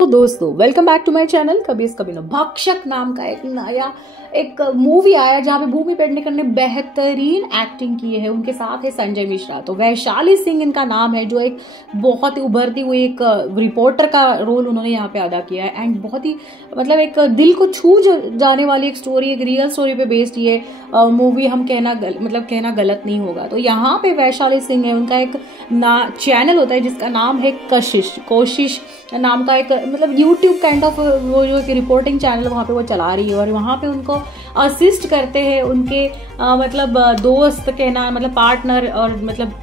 तो दोस्तों welcome back to my channel कभी इस कभी ना। भक्षक नाम का एक नया मूवी आया जहाँ पे भूमि पेडनेकर ने बेहतरीन एक्टिंग की है। उनके साथ है संजय मिश्रा। तो वैशाली सिंह इनका नाम है, जो एक बहुत ही उभरती हुई एक रिपोर्टर का रोल उन्होंने यहाँ पे अदा किया है। एंड बहुत ही मतलब एक दिल को छू जाने वाली एक स्टोरी, एक रियल स्टोरी पे बेस्ड ये मूवी हम कहना गलत नहीं होगा। तो यहाँ पे वैशाली सिंह है, उनका एक चैनल होता है जिसका नाम है कोशिश नाम का एक यूट्यूब काइंड ऑफ वो जो एक रिपोर्टिंग चैनल वहाँ पे वो चला रही है। और वहाँ पे उनको असिस्ट करते हैं उनके दोस्त के नाम पार्टनर और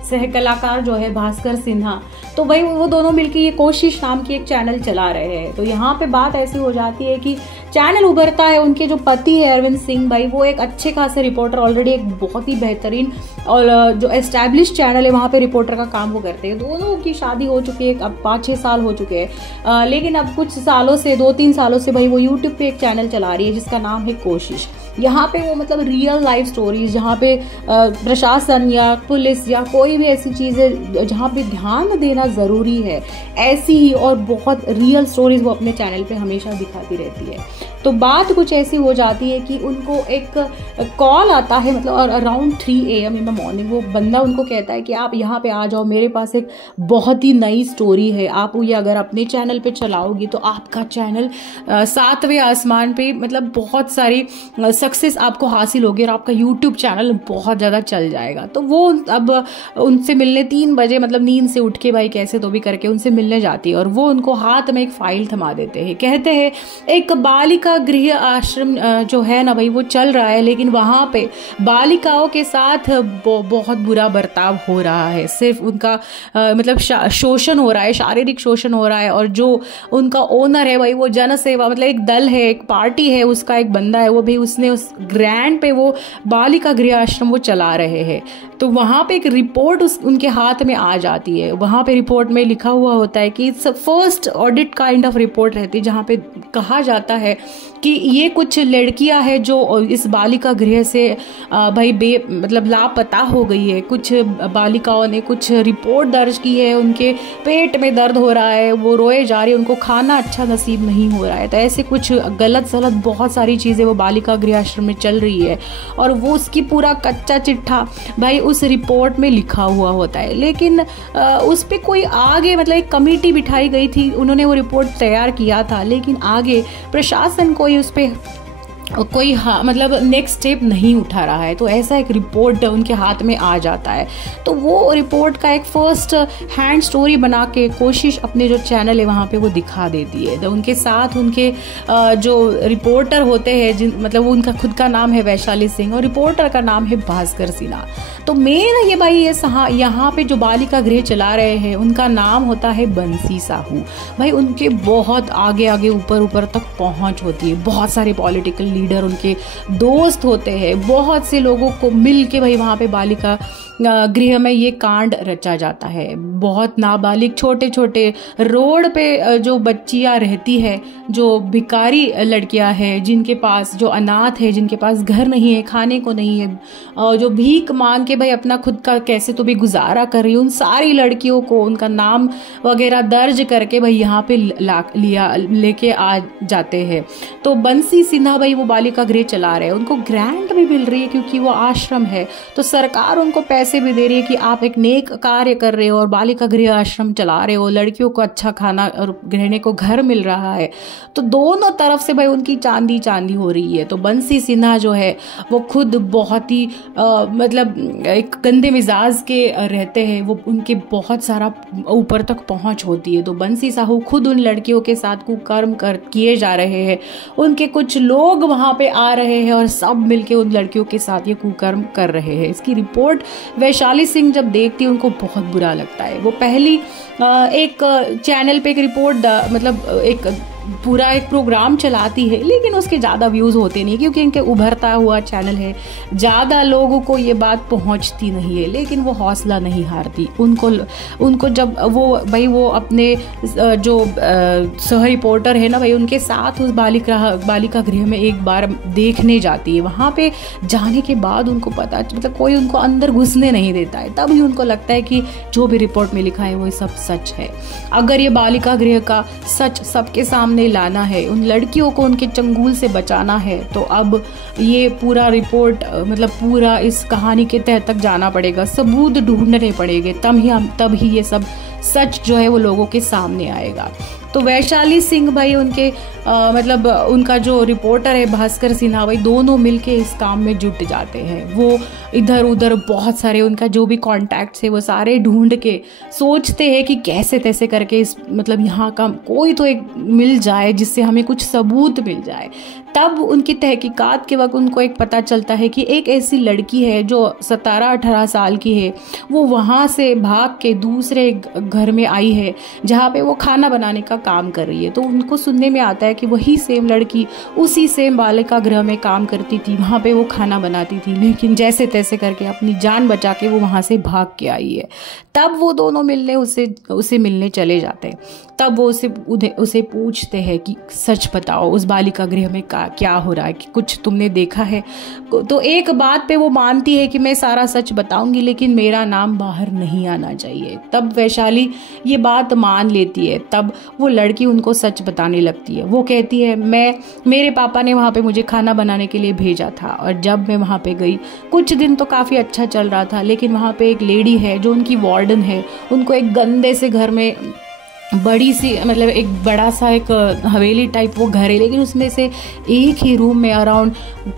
सह कलाकार जो है भास्कर सिन्हा। तो भाई वो दोनों मिलकर ये कोशिश नाम की एक चैनल चला रहे हैं। तो यहाँ पे बात ऐसी हो जाती है कि चैनल उभरता है, उनके जो पति है अरविंद सिंह भाई, वो एक अच्छे खासे रिपोर्टर, ऑलरेडी एक बहुत ही बेहतरीन और जो एस्टैब्लिश चैनल है वहाँ पे रिपोर्टर का काम वो करते हैं। दोनों की शादी हो चुकी है, अब 5-6 साल हो चुके हैं, लेकिन अब कुछ सालों से 2-3 सालों से भाई वो यूट्यूब पे एक चैनल चला रही है जिसका नाम है कोशिश। यहाँ पे वो रियल लाइफ स्टोरीज, जहाँ पे प्रशासन या पुलिस या कोई भी ऐसी चीज़ है जहाँ पे ध्यान देना ज़रूरी है, ऐसी ही और बहुत रियल स्टोरीज वो अपने चैनल पे हमेशा दिखाती रहती है। तो बात कुछ ऐसी हो जाती है कि उनको एक कॉल आता है around 3 AM in the morning. वो बंदा उनको कहता है कि आप यहाँ पे आ जाओ, मेरे पास एक बहुत ही नई स्टोरी है, आप ये अगर अपने चैनल पे चलाओगी तो आपका चैनल 7वें आसमान पे बहुत सारी सक्सेस आपको हासिल होगी और आपका यूट्यूब चैनल बहुत ज़्यादा चल जाएगा। तो वो अब उनसे मिलने 3 बजे नींद से उठ के भाई कैसे तो भी करके उनसे मिलने जाती है। और वो उनको हाथ में एक फाइल थमा देते हैं, कहते हैं एक बालिका गृह आश्रम जो है ना भाई वो चल रहा है, लेकिन वहाँ पे बालिकाओं के साथ बहुत बुरा बर्ताव हो रहा है। सिर्फ उनका शोषण हो रहा है, शारीरिक शोषण हो रहा है। और जो उनका ओनर है भाई वो जनसेवा एक दल है, एक पार्टी है, उसका एक बंदा है, वो भी उसने उस ग्रैंड पे वो बालिका गृह आश्रम वो चला रहे हैं। तो वहाँ पे एक रिपोर्ट उनके हाथ में आ जाती है। वहाँ पे रिपोर्ट में लिखा हुआ होता है कि it's first audit kind of report रहती है, जहाँ पे कहा जाता है कि ये कुछ लड़कियां हैं जो इस बालिका गृह से भाई लापता हो गई है। कुछ बालिकाओं ने कुछ रिपोर्ट दर्ज की है, उनके पेट में दर्द हो रहा है, वो रोए जा रही है, उनको खाना अच्छा नसीब नहीं हो रहा है। तो ऐसे कुछ गलत सलत बहुत सारी चीज़ें वो बालिका गृह आश्रम में चल रही है और वो उसकी पूरा कच्चा चिट्ठा भाई उस रिपोर्ट में लिखा हुआ होता है। लेकिन उस पर कोई आगे एक कमेटी बिठाई गई थी, उन्होंने वो रिपोर्ट तैयार किया था, लेकिन आगे प्रशासन कोई उस पर कोई नेक्स्ट स्टेप नहीं उठा रहा है। तो ऐसा एक रिपोर्ट उनके हाथ में आ जाता है। तो वो रिपोर्ट का एक फर्स्ट हैंड स्टोरी बना के कोशिश अपने जो चैनल है वहाँ पे वो दिखा देती है। तो उनके साथ उनके जो रिपोर्टर होते हैं वो उनका खुद का नाम है वैशाली सिंह और रिपोर्टर का नाम है भास्कर सिन्हा। तो मेन ये भाई यहाँ पे जो बालिका गृह चला रहे हैं उनका नाम होता है बंसी साहू। भाई उनके बहुत आगे आगे ऊपर तक पहुँच होती है, बहुत सारे पॉलिटिकल लीडर उनके दोस्त होते हैं, बहुत से लोगों को मिल के भाई वहाँ पे बालिका गृह में ये कांड रचा जाता है। बहुत नाबालिग छोटे छोटे रोड पे जो बच्चियाँ रहती है, जो भिकारी लड़कियाँ हैं, जिनके पास जो अनाथ है, जिनके पास घर नहीं है, खाने को नहीं है, और जो भीख मांग के भाई अपना खुद का कैसे तो भी गुजारा कर रही है, उन सारी लड़कियों को उनका नाम वगैरह दर्ज करके भाई यहाँ पे लेके आ जाते हैं। तो बंसी सिन्हा भाई वो बालिका गृह चला रहे हैं, उनको ग्रांट भी मिल रही है क्योंकि वो आश्रम है। तो सरकार उनको पैसे भी दे रही है कि आप एक नेक कार्य कर रहे हो और बालिका गृह आश्रम चला रहे हो, लड़कियों को अच्छा खाना और रहने को घर मिल रहा है। तो दोनों तरफ से भाई उनकी चांदी चांदी हो रही है। तो बंसी सिन्हा जो है वो खुद बहुत ही एक गंदे मिजाज के रहते हैं, वो उनके बहुत सारा ऊपर तक पहुंच होती है। तो बंसी साहू खुद उन लड़कियों के साथ कुकर्म किए जा रहे हैं, उनके कुछ लोग वहां पे आ रहे हैं और सब मिलके उन लड़कियों के साथ ये कुकर्म कर रहे हैं। इसकी रिपोर्ट वैशाली सिंह जब देखती है उनको बहुत बुरा लगता है। वो पहली एक चैनल पे एक रिपोर्ट एक पूरा एक प्रोग्राम चलाती है, लेकिन उसके ज़्यादा व्यूज़ होते नहीं क्योंकि इनके उभरता हुआ चैनल है, ज़्यादा लोगों को ये बात पहुंचती नहीं है। लेकिन वो हौसला नहीं हारती। उनको जब वो अपने जो सह रिपोर्टर है ना भाई, उनके साथ उस बालिका गृह में एक बार देखने जाती है। वहाँ पे जाने के बाद उनको पता, मतलब कोई उनको अंदर घुसने नहीं देता है। तभी उनको लगता है कि जो भी रिपोर्ट में लिखा है वो सब सच है। अगर ये बालिका गृह का सच सबके सामने लाना है, उन लड़कियों को उनके चंगुल से बचाना है, तो अब ये पूरा रिपोर्ट, मतलब पूरा इस कहानी के तह तक जाना पड़ेगा, सबूत ढूंढने पड़ेंगे, तब ही ये सब सच जो है वो लोगों के सामने आएगा। तो वैशाली सिंह भाई, उनके मतलब उनका जो रिपोर्टर है भास्कर सिन्हा भाई, दोनों मिलके इस काम में जुट जाते हैं। वो इधर उधर बहुत सारे उनका जो भी कॉन्टैक्ट्स है वो सारे ढूंढ के सोचते हैं कि कैसे तैसे करके इस मतलब यहाँ का कोई तो एक मिल जाए जिससे हमें कुछ सबूत मिल जाए। तब उनकी तहकीकात के वक्त उनको एक पता चलता है कि एक ऐसी लड़की है जो 17-18 साल की है, वो वहाँ से भाग के दूसरे घर में आई है जहाँ पे वो खाना बनाने का काम कर रही है। तो उनको सुनने में आता है कि वही सेम लड़की उसी सेम बालिका गृह में काम करती थी, वहाँ पे वो खाना बनाती थी, लेकिन जैसे तैसे करके अपनी जान बचा के वो वहाँ से भाग के आई है। तब वो दोनों मिलने उसे मिलने चले जाते हैं। तब वो उसे पूछते हैं कि सच बताओ, उस बालिका गृह में क्या हो रहा है, कि कुछ तुमने देखा है? तो एक बात पे वो मानती है कि मैं सारा सच बताऊंगी, लेकिन मेरा नाम बाहर नहीं आना चाहिए। तब वैशाली ये बात मान लेती है। तब वो लड़की उनको सच बताने लगती है। वो कहती है, मेरे पापा ने वहाँ पे मुझे खाना बनाने के लिए भेजा था, और जब मैं वहाँ पे गई कुछ दिन तो काफ़ी अच्छा चल रहा था, लेकिन वहाँ पे एक लेडी है जो उनकी वार्डन है, उनको एक गंदे से घर में बड़ी सी, मतलब एक बड़ा सा एक हवेली टाइप वो घर है, लेकिन उसमें से एक ही रूम में अराउंड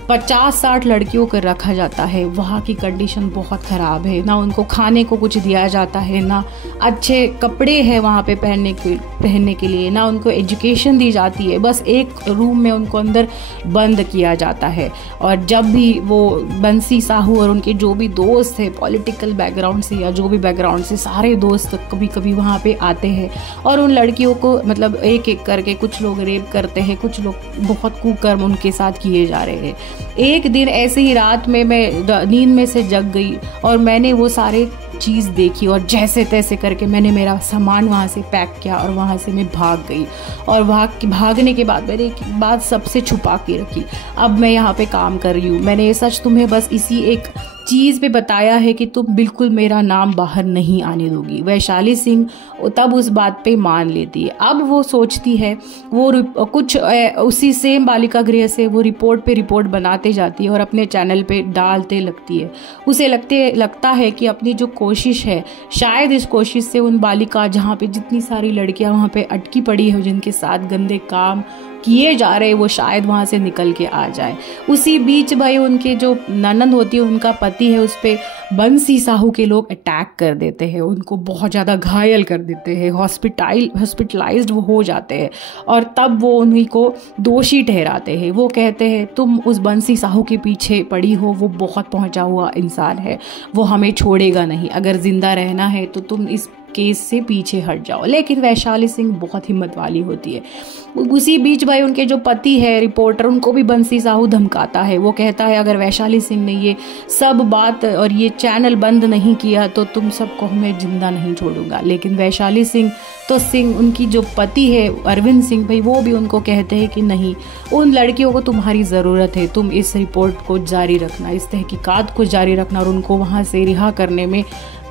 50-60 लड़कियों को रखा जाता है। वहाँ की कंडीशन बहुत ख़राब है, ना उनको खाने को कुछ दिया जाता है, ना अच्छे कपड़े हैं वहाँ पे पहनने के लिए, ना उनको एजुकेशन दी जाती है। बस एक रूम में उनको अंदर बंद किया जाता है। और जब भी वो बंसी साहू और उनके जो भी दोस्त हैं पॉलिटिकल बैकग्राउंड से या जो भी बैकग्राउंड से, सारे दोस्त कभी कभी वहाँ पे आते हैं और उन लड़कियों को मतलब एक एक करके कुछ लोग रेप करते हैं, कुछ लोग बहुत कुकर्म उनके साथ किए जा रहे हैं। एक दिन ऐसे ही रात में मैं नींद में से जग गई और मैंने वो सारे चीज़ देखी, और जैसे तैसे करके मैंने मेरा सामान वहाँ से पैक किया और वहाँ से मैं भाग गई। और भागने के बाद मैंने एक बात सबसे छुपा के रखी। अब मैं यहाँ पे काम कर रही हूँ, मैंने ये सच तुम्हें बस इसी एक चीज़ पे बताया है कि तुम बिल्कुल मेरा नाम बाहर नहीं आने दोगी। वैशाली सिंह तब उस बात पे मान लेती है। अब वो सोचती है, वो कुछ उसी सेम बालिका गृह से वो रिपोर्ट बनाते जाती है और अपने चैनल पे डालते लगती है। उसे लगता है कि अपनी जो कोशिश है, शायद इस कोशिश से उन बालिका, जहाँ पे जितनी सारी लड़कियां वहाँ पे अटकी पड़ी है जिनके साथ गंदे काम किए जा रहे, वो शायद वहाँ से निकल के आ जाए। उसी बीच भाई उनके जो ननंद होती है, उनका पति है, उस पर बंसी साहू के लोग अटैक कर देते हैं, उनको बहुत ज़्यादा घायल कर देते हैं, हॉस्पिटलाइज्ड वो हो जाते हैं। और तब वो उन्हीं को दोषी ठहराते हैं। वो कहते हैं तुम उस बंसी साहू के पीछे पड़ी हो, वो बहुत पहुंचा हुआ इंसान है, वो हमें छोड़ेगा नहीं, अगर जिंदा रहना है तो तुम इस केस से पीछे हट जाओ। लेकिन वैशाली सिंह बहुत हिम्मत वाली होती है। उसी बीच भाई उनके जो पति है रिपोर्टर, उनको भी बंसी साहू धमकाता है। वो कहता है अगर वैशाली सिंह ने ये सब बात और ये चैनल बंद नहीं किया तो तुम सबको मैं जिंदा नहीं छोड़ूंगा। लेकिन वैशाली सिंह उनकी जो पति है अरविंद सिंह भाई, वो भी उनको कहते हैं कि नहीं, उन लड़कियों को तुम्हारी ज़रूरत है, तुम इस रिपोर्ट को जारी रखना, इस तहकीकात को जारी रखना, और उनको वहाँ से रिहा करने में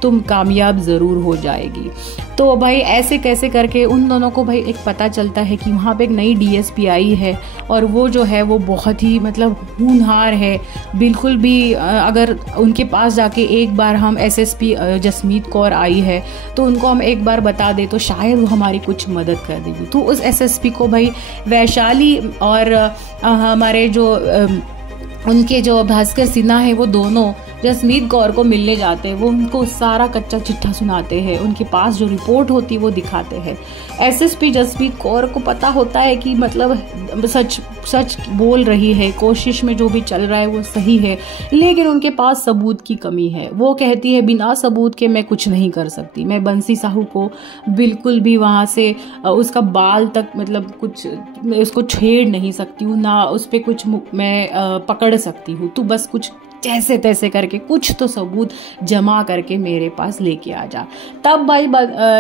तुम कामयाब ज़रूर हो जाएगी। तो भाई ऐसे कैसे करके उन दोनों को भाई एक पता चलता है कि वहाँ पे एक नई डीएसपी आई है, और वो जो है वो बहुत ही मतलब होनहार है। बिल्कुल भी अगर उनके पास जाके एक बार हम एसएसपी जसमीत कौर आई है तो उनको हम एक बार बता दे तो शायद वो हमारी कुछ मदद कर देगी। तो उस एसएसपी को भाई वैशाली और हमारे जो उनके जो भास्कर सिन्हा है, वो दोनों जसमीत कौर को मिलने जाते हैं, वो उनको सारा कच्चा चिट्ठा सुनाते हैं, उनके पास जो रिपोर्ट होती है वो दिखाते हैं। एसएसपी जसमीत कौर को पता होता है कि मतलब सच बोल रही है, कोशिश में जो भी चल रहा है वो सही है, लेकिन उनके पास सबूत की कमी है। वो कहती है बिना सबूत के मैं कुछ नहीं कर सकती, मैं बंसी साहू को बिल्कुल भी वहाँ से उसका बाल तक मतलब कुछ मैं उसको छेड़ नहीं सकती हूँ, ना उस पर कुछ मैं पकड़ सकती हूँ, तो बस कुछ जैसे तैसे करके कुछ तो सबूत जमा करके मेरे पास लेके आ जा। तब भाई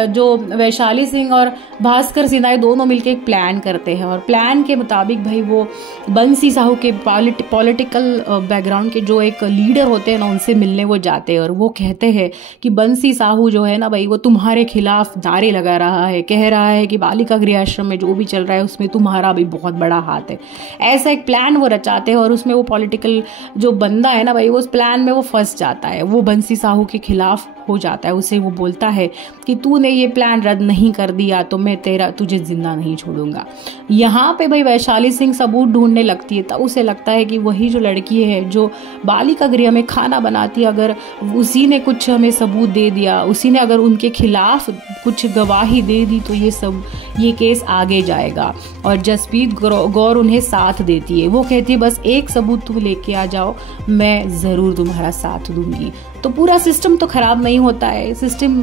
जो वैशाली सिंह और भास्कर सिन्हा दोनों मिलके एक प्लान करते हैं, और प्लान के मुताबिक भाई वो बंसी साहू के पॉलिटिकल बैकग्राउंड के जो एक लीडर होते हैं ना, उनसे मिलने वो जाते हैं। और वो कहते हैं कि बंसी साहू जो है ना भाई, वो तुम्हारे खिलाफ नारे लगा रहा है, कह रहा है कि बालिका गृह आश्रम में जो भी चल रहा है उसमें तुम्हारा भी बहुत बड़ा हाथ है। ऐसा एक प्लान वो रचाते हैं, और उसमें वो पॉलिटिकल जो बंदा है ना भाई, वो उस प्लान में वो फंस जाता है, वो बंसी साहू के खिलाफ हो जाता है। उसे वो बोलता है कि तूने ये प्लान रद्द नहीं कर दिया तो मैं तुझे जिंदा नहीं छोड़ूंगा। यहाँ पे भाई वैशाली सिंह सबूत ढूंढने लगती है, तब उसे लगता है कि वही जो लड़की है जो बालिका गृह में खाना बनाती है, अगर उसी ने कुछ हमें सबूत दे दिया, उसी ने अगर उनके खिलाफ कुछ गवाही दे दी, तो ये केस आगे जाएगा। और जसप्रीत गौर उन्हें साथ देती है। वो कहती है बस एक सबूत तुम लेके आ जाओ, मैं ज़रूर तुम्हारा साथ दूंगी। तो पूरा सिस्टम तो ख़राब नहीं होता है, सिस्टम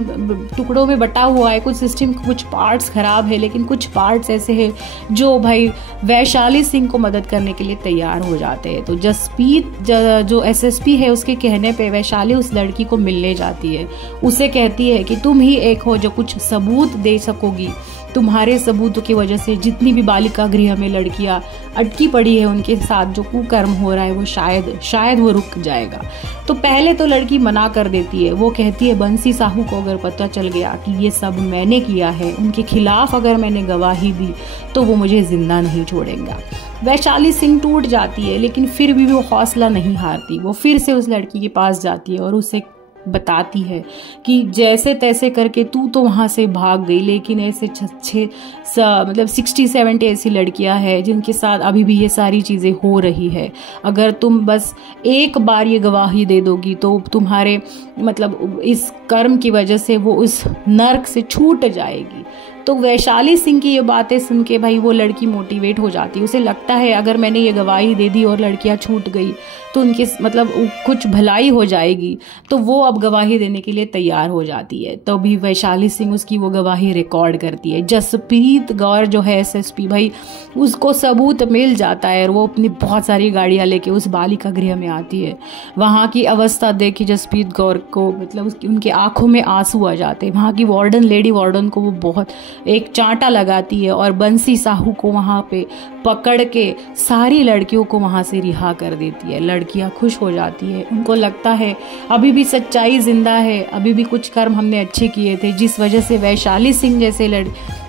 टुकड़ों में बटा हुआ है, कुछ पार्ट्स ख़राब है, लेकिन कुछ पार्ट्स ऐसे हैं जो भाई वैशाली सिंह को मदद करने के लिए तैयार हो जाते हैं। तो जसप्रीत जो एसएसपी है, उसके कहने पे वैशाली उस लड़की को मिलने जाती है। उसे कहती है कि तुम ही एक हो जो कुछ सबूत दे सकोगी, तुम्हारे सबूतों की वजह से जितनी भी बालिका गृह में लड़कियां अटकी पड़ी है, उनके साथ जो कुकर्म हो रहा है वो शायद वो रुक जाएगा। तो पहले तो लड़की मना कर देती है। वो कहती है बंसी साहू को अगर पता चल गया कि ये सब मैंने किया है, उनके खिलाफ अगर मैंने गवाही दी, तो वो मुझे जिंदा नहीं छोड़ेगा। वैशाली सिंह टूट जाती है, लेकिन फिर भी वो हौसला नहीं हारती। वो फिर से उस लड़की के पास जाती है और उसे बताती है कि जैसे तैसे करके तू तो वहाँ से भाग गई, लेकिन ऐसे मतलब 60-70 ऐसी लड़कियां हैं जिनके साथ अभी भी ये सारी चीज़ें हो रही है। अगर तुम बस एक बार ये गवाही दे दोगी तो तुम्हारे मतलब इस कर्म की वजह से वो उस नर्क से छूट जाएगी। तो वैशाली सिंह की ये बातें सुन के भाई वो लड़की मोटिवेट हो जाती है। उसे लगता है अगर मैंने ये गवाही दे दी और लड़कियां छूट गई तो उनके मतलब कुछ भलाई हो जाएगी, तो वो अब गवाही देने के लिए तैयार हो जाती है। तो भी वैशाली सिंह उसकी वो गवाही रिकॉर्ड करती है। जसप्रीत गौर जो है एसएसपी भाई, उसको सबूत मिल जाता है और वो अपनी बहुत सारी गाड़ियाँ लेके उस बालिका गृह में आती है। वहाँ की अवस्था देखी जसप्रीत गौर को मतलब उनके आंखों में आंसू आ जाते हैं। वहाँ की लेडी वार्डन को वो बहुत एक चांटा लगाती है और बंसी साहू को वहाँ पे पकड़ के सारी लड़कियों को वहाँ से रिहा कर देती है। लड़कियाँ खुश हो जाती है, उनको लगता है अभी भी सच्चाई जिंदा है, अभी भी कुछ कर्म हमने अच्छे किए थे, जिस वजह से वैशाली सिंह जैसे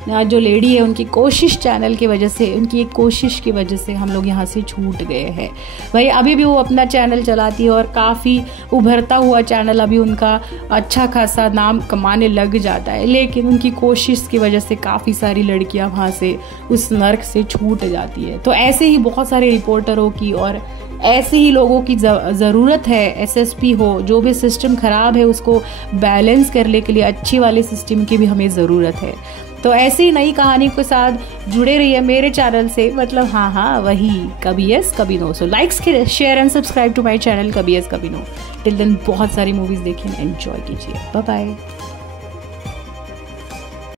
जो लेडी है उनकी कोशिश चैनल की वजह से, उनकी एक कोशिश की वजह से हम लोग यहाँ से छूट गए हैं। भाई अभी भी वो अपना चैनल चलाती है और काफ़ी उभरता हुआ चैनल अभी उनका अच्छा खासा नाम कमाने लग जाता है, लेकिन उनकी कोशिश की वजह से काफ़ी सारी लड़कियाँ वहाँ से उस नर्क से छूट जाती है। तो ऐसे ही बहुत सारे रिपोर्टरों की और ऐसे ही लोगों की ज़रूरत है। एसएसपी हो, जो भी सिस्टम ख़राब है उसको बैलेंस करने के लिए अच्छी वाले सिस्टम की भी हमें ज़रूरत है। तो ऐसी नई कहानी के साथ जुड़े रहिए मेरे चैनल से, मतलब हाँ वही कभी यस कभी no. So likes share and subscribe to my channel कभी यस कभी नो। टिल देन बहुत सारी मूवीज़ देखिए, एंजॉय कीजिए। Bye bye.